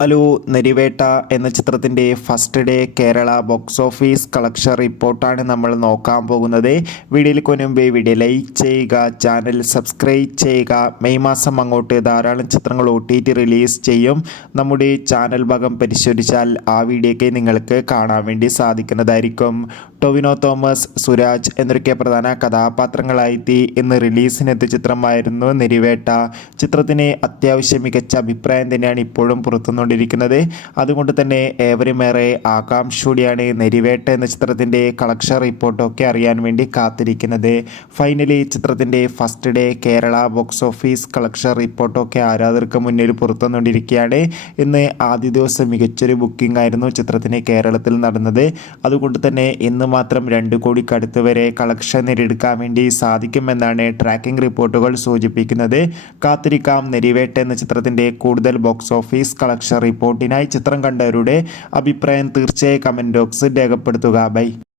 Hello, Narivetta എന്ന ചിത്രത്തിൻ്റെ first day Kerala box office collection റിപ്പോർട്ടാണ് നമ്മൾ നോക്കാൻ പോകുന്നത്. വീഡിയോയിലേക്ക് മുൻപ് വീഡിയോ ലൈക്ക് ചെയ്യുക, ചാനൽ സബ്സ്ക്രൈബ് ചെയ്യുക. മെയ് മാസം അങ്ങോട്ട് ധാരാളം ചിത്രങ്ങൾ OTT റിലീസ് ചെയ്യും. നമ്മുടെ ചാനൽ ഭാഗം പരിശോധിച്ചാൽ ആ വീഡിയോയ്ക്ക് നിങ്ങൾക്ക് കാണാൻ വേണ്ടി സാധിക്കുന്നതായിരിക്കും. ടൊവിനോ തോമസ്, സുരാജ് എന്നൊക്കെ പ്രധാന കഥാപാത്രങ്ങളായി ഇന്ന് റിലീസിനെത്തിയ ചിത്രമായിരുന്നു നരിവേട്ട. ചിത്രത്തിന് അത്യാവശ്യം മികച്ച അഭിപ്രായം തന്നെയാണ് ഇപ്പോഴും പുറത്തുകൊണ്ടിരിക്കുന്നത്. അതുകൊണ്ട് തന്നെ ഏവരുമേറെ ആകാംക്ഷയോടെയാണ് നരിവേട്ട എന്ന ചിത്രത്തിൻ്റെ കളക്ഷൻ റിപ്പോർട്ടൊക്കെ അറിയാൻ വേണ്ടി കാത്തിരിക്കുന്നത്. ഫൈനലി ചിത്രത്തിൻ്റെ first day Kerala box office collection റിപ്പോർട്ടൊക്കെ ആരാധകർക്ക് മുന്നിൽ പുറത്തുകൊണ്ടിരിക്കുകയാണ്. ഇന്ന് ആദ്യ ദിവസം മികച്ചൊരു ബുക്കിംഗ് ആയിരുന്നു ചിത്രത്തിന് കേരളത്തിൽ നടന്നത്. അതുകൊണ്ട് തന്നെ ഇന്ന് മാത്രം 2 കോടിക്കടുത്ത് വരെ കളക്ഷൻ നേടിയെടുക്കാൻ വേണ്ടി സാധിക്കുമെന്നാണ് ട്രാക്കിംഗ് റിപ്പോർട്ടുകൾ സൂചിപ്പിക്കുന്നത്. കാത്തിരിക്കാം നരിവേട്ട എന്ന ചിത്രത്തിൻ്റെ കൂടുതൽ ബോക്സ് ഓഫീസ് കളക്ഷൻ റിപ്പോർട്ടിനായി. ചിത്രം കണ്ടവരുടെ അഭിപ്രായം തീർച്ചയായും കമൻറ്റ് ബോക്സിൽ രേഖപ്പെടുത്തുക. ബൈ.